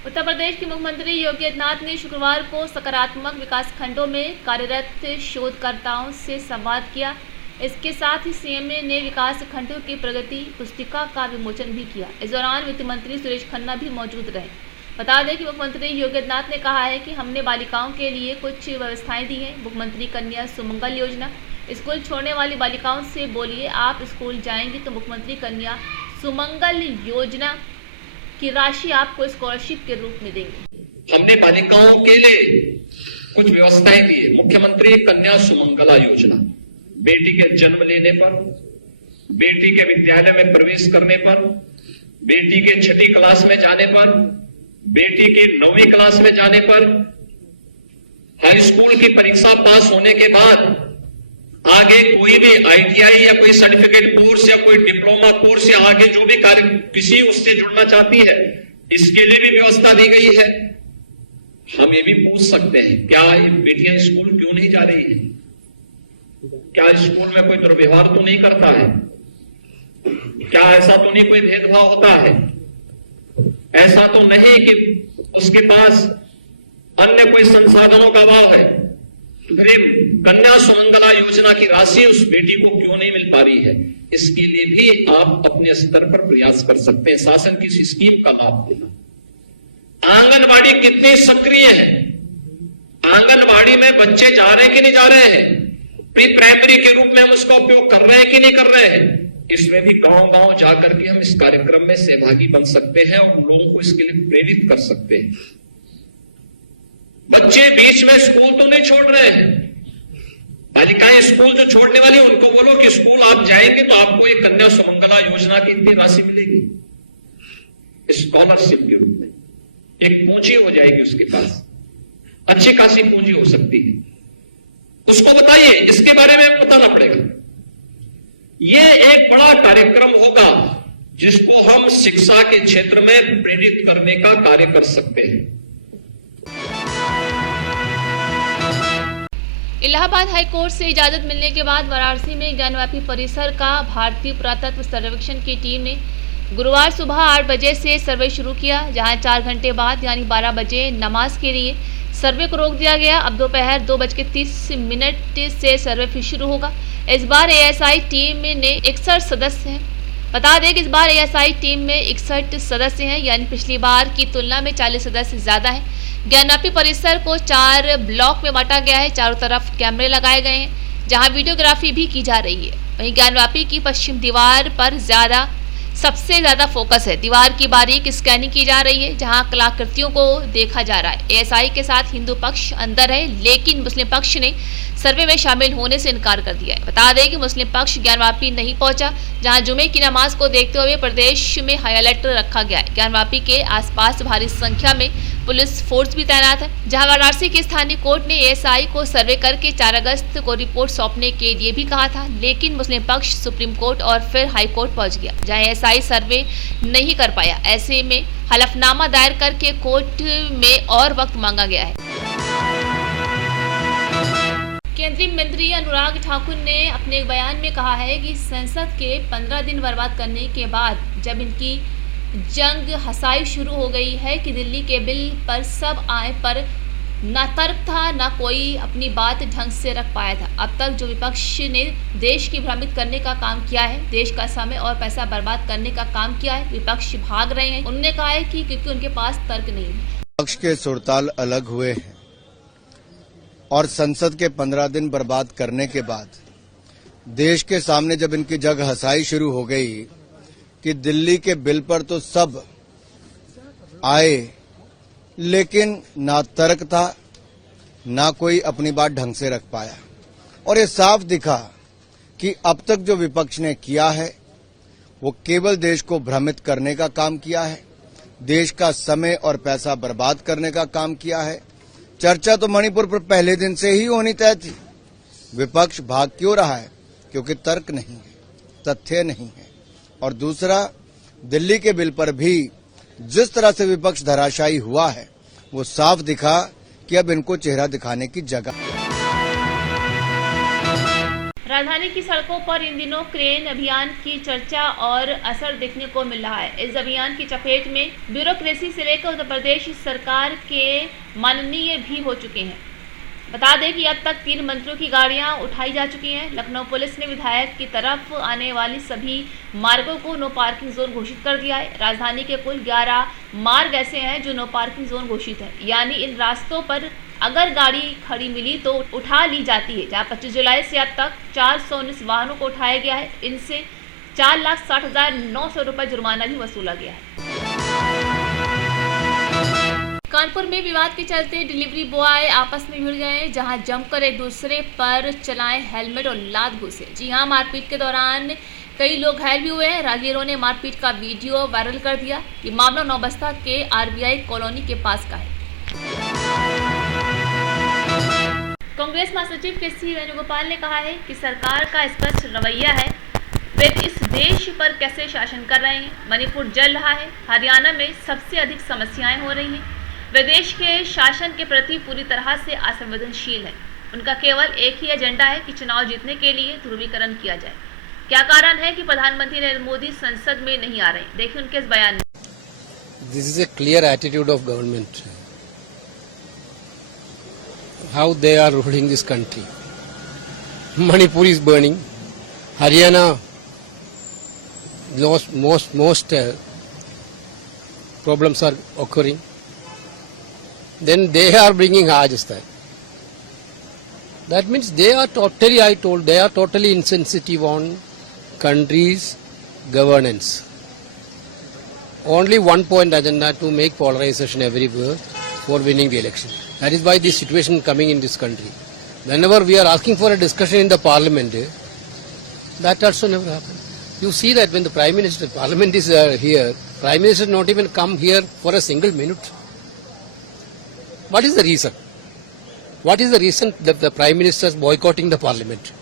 उत्तर प्रदेश के मुख्यमंत्री योगी आदित्यनाथ ने शुक्रवार को सकारात्मक विकास खंडों में कार्यरत शोधकर्ताओं से संवाद किया। इसके साथ ही सीएम ने विकास खंडों की प्रगति पुस्तिका का विमोचन भी किया। इस दौरान वित्त मंत्री सुरेश खन्ना भी मौजूद रहे। बता दें कि मुख्यमंत्री योगी आदित्यनाथ ने कहा है कि हमने बालिकाओं के लिए कुछ व्यवस्थाएं दी हैं। मुख्यमंत्री कन्या सुमंगल योजना, स्कूल छोड़ने वाली बालिकाओं से बोलिए आप स्कूल जाएंगी तो मुख्यमंत्री कन्या सुमंगल योजना की राशि आपको स्कॉलरशिप के रूप में देंगे। हमने बालिकाओं के लिए कुछ व्यवस्थाएं दी है। मुख्यमंत्री कन्या सुमंगला योजना, बेटी के जन्म लेने पर, बेटी के विद्यालय में प्रवेश करने पर, बेटी के 6ठी क्लास में जाने पर, बेटी के 9वीं क्लास में जाने पर, हाई स्कूल की परीक्षा पास होने के बाद आगे कोई भी ITI या कोई सर्टिफिकेट कोर्स या कोई डिप्लोमा कोर्स या आगे जो भी कार्य किसी उससे जुड़ना चाहती है, इसके लिए भी व्यवस्था दी गई है। हम ये भी पूछ सकते हैं, क्या ये बेटियां स्कूल क्यों नहीं जा रही है? क्या स्कूल में कोई दुर्व्यवहार तो नहीं करता है? क्या ऐसा तो नहीं कोई भेदभाव होता है? ऐसा तो नहीं कि उसके पास अन्य कोई संसाधनों का अभाव है? तो फिर कन्या सुमंगला योजना की राशि उस बेटी को क्यों नहीं मिल पा रही है? इसके लिए भी आप अपने स्तर पर प्रयास कर सकते हैं। शासन की इस स्कीम का लाभ देना। आंगनबाड़ी कितनी सक्रिय है? आंगनबाड़ी में बच्चे जा रहे हैं कि नहीं जा रहे हैं? प्री प्राइमरी के रूप में हम उसका उपयोग कर रहे हैं कि नहीं कर रहे हैं? इसमें भी गांव-गांव जाकर के हम इस कार्यक्रम में सहभागी बन सकते हैं और लोगों को इसके लिए प्रेरित कर सकते हैं। बच्चे बीच में स्कूल तो नहीं छोड़ रहे हैं। बालिकाएं स्कूल जो छोड़ने वाली उनको बोलो कि स्कूल आप जाएंगे तो आपको एक कन्या सुमंगला योजना की इतनी राशि मिलेगी, स्कॉलरशिप के रूप में। एक पूंजी हो जाएगी उसके पास, अच्छी खासी पूंजी हो सकती है। उसको बताइए, इसके बारे में बताना पड़ेगा। ये एक बड़ा कार्यक्रम होगा जिसको हम शिक्षा के क्षेत्र में प्रेरित करने का कार्य कर सकते हैं। इलाहाबाद हाईकोर्ट से इजाजत मिलने के बाद वाराणसी में ज्ञानवापी परिसर का भारतीय पुरातत्व सर्वेक्षण की टीम ने गुरुवार सुबह 8 बजे से सर्वे शुरू किया, जहां 4 घंटे बाद यानी 12 बजे नमाज के लिए सर्वे को रोक दिया गया। अब दोपहर 2:30 से सर्वे फिर शुरू होगा। इस बार ASI टीम में 61 सदस्य हैं। बता दें कि इस बार ASI टीम में 61 सदस्य हैं, यानी पिछली बार की तुलना में 40 सदस्य ज्यादा हैं। ज्ञानवापी परिसर को 4 ब्लॉक में बांटा गया है। चारों तरफ कैमरे लगाए गए हैं, जहां वीडियोग्राफी भी की जा रही है। वहीं ज्ञानवापी की पश्चिम दीवार पर सबसे ज्यादा फोकस है। दीवार की बारीक स्कैनिंग की जा रही है, जहां कलाकृतियों को देखा जा रहा है। ASI के साथ हिंदू पक्ष अंदर है, लेकिन मुस्लिम पक्ष ने सर्वे में शामिल होने से इनकार कर दिया है। बता दें कि मुस्लिम पक्ष ज्ञानवापी नहीं पहुंचा, जहां जुमे की नमाज को देखते हुए प्रदेश में हाई अलर्ट रखा गया है। ज्ञानवापी के आसपास भारी संख्या में पुलिस फोर्स भी तैनात है। जहां वाराणसी की स्थानीय कोर्ट ने ASI को सर्वे करके 4 अगस्त को रिपोर्ट सौंपने के लिए भी कहा था, लेकिन मुस्लिम पक्ष सुप्रीम कोर्ट और फिर हाई कोर्ट पहुंच गया, जहां ASI सर्वे नहीं कर पाया। ऐसे में हलफनामा दायर करके कोर्ट में और वक्त मांगा गया है। केंद्रीय मंत्री अनुराग ठाकुर ने अपने एक बयान में कहा है कि संसद के 15 दिन बर्बाद करने के बाद जब इनकी जंग हसाई शुरू हो गई है कि दिल्ली के बिल पर सब आए, पर ना तर्क था, ना कोई अपनी बात ढंग से रख पाया था। अब तक जो विपक्ष ने देश की भ्रमित करने का काम किया है, देश का समय और पैसा बर्बाद करने का काम किया है, विपक्ष भाग रहे हैं। उन्होंने कहा है कि क्योंकि उनके पास तर्क नहीं है। विपक्ष के सुरताल अलग हुए हैं और संसद के 15 दिन बर्बाद करने के बाद देश के सामने जब इनकी जंग हसाई शुरू हो गई कि दिल्ली के बिल पर तो सब आए, लेकिन ना तर्क था, ना कोई अपनी बात ढंग से रख पाया। और ये साफ दिखा कि अब तक जो विपक्ष ने किया है वो केवल देश को भ्रमित करने का काम किया है, देश का समय और पैसा बर्बाद करने का काम किया है। चर्चा तो मणिपुर पर पहले दिन से ही होनी तय थी। विपक्ष भाग क्यों रहा है? क्योंकि तर्क नहीं है, तथ्य नहीं है। और दूसरा, दिल्ली के बिल पर भी जिस तरह से विपक्ष धराशायी हुआ है वो साफ दिखा कि अब इनको चेहरा दिखाने की जगह। राजधानी की सड़कों पर इन दिनों क्रेन अभियान की चर्चा और असर देखने को मिल रहा है। इस अभियान की चपेट में ब्यूरोक्रेसी से लेकर उत्तर प्रदेश सरकार के माननीय भी हो चुके हैं। बता दें कि अब तक 3 मंत्रियों की गाड़ियां उठाई जा चुकी हैं। लखनऊ पुलिस ने विधायक की तरफ आने वाली सभी मार्गों को नो पार्किंग जोन घोषित कर दिया है। राजधानी के कुल 11 मार्ग ऐसे हैं जो नो पार्किंग जोन घोषित है, यानी इन रास्तों पर अगर गाड़ी खड़ी मिली तो उठा ली जाती है। जहां 25 जुलाई से अब तक 419 वाहनों को उठाया गया है। इनसे 4,60,900 रुपये जुर्माना भी वसूला गया है। कानपुर में विवाद के चलते डिलीवरी बॉय आपस में भिड़ गए, जहां जमकर एक दूसरे पर चलाए हेलमेट और लात घुसे। जी हां, मारपीट के दौरान कई लोग घायल भी हुए हैं। राहगीरों ने मारपीट का वीडियो वायरल कर दिया। ये मामला नौबस्ता के RBI कॉलोनी के पास का है। कांग्रेस महासचिव KC वेणुगोपाल ने कहा है कि सरकार का स्पष्ट रवैया है, वे इस देश पर कैसे शासन कर रहे हैं। मणिपुर जल रहा है, हरियाणा में सबसे अधिक समस्याएं हो रही हैं। वे देश के शासन के प्रति पूरी तरह से असंवेदनशील है। उनका केवल एक ही एजेंडा है कि चुनाव जीतने के लिए ध्रुवीकरण किया जाए। क्या कारण है कि प्रधानमंत्री नरेंद्र मोदी संसद में नहीं आ रहे? देखिए उनके इस बयान में। This is a clear attitude of government. How they are ruling this country. Manipur is burning. Haryana lost most problems are occurring. Then they are bringing Rajasthan. That means they are totally insensitive on country's governance. Only one point agenda to make polarization everywhere for winning the election. That is why this situation coming in this country. Whenever we are asking for a discussion in the parliament, that also never happened. You see that when the Prime Minister, Parliament is here, Prime Minister not even come here for a single minute. What is the reason? What is the reason that the Prime Minister is boycotting the Parliament?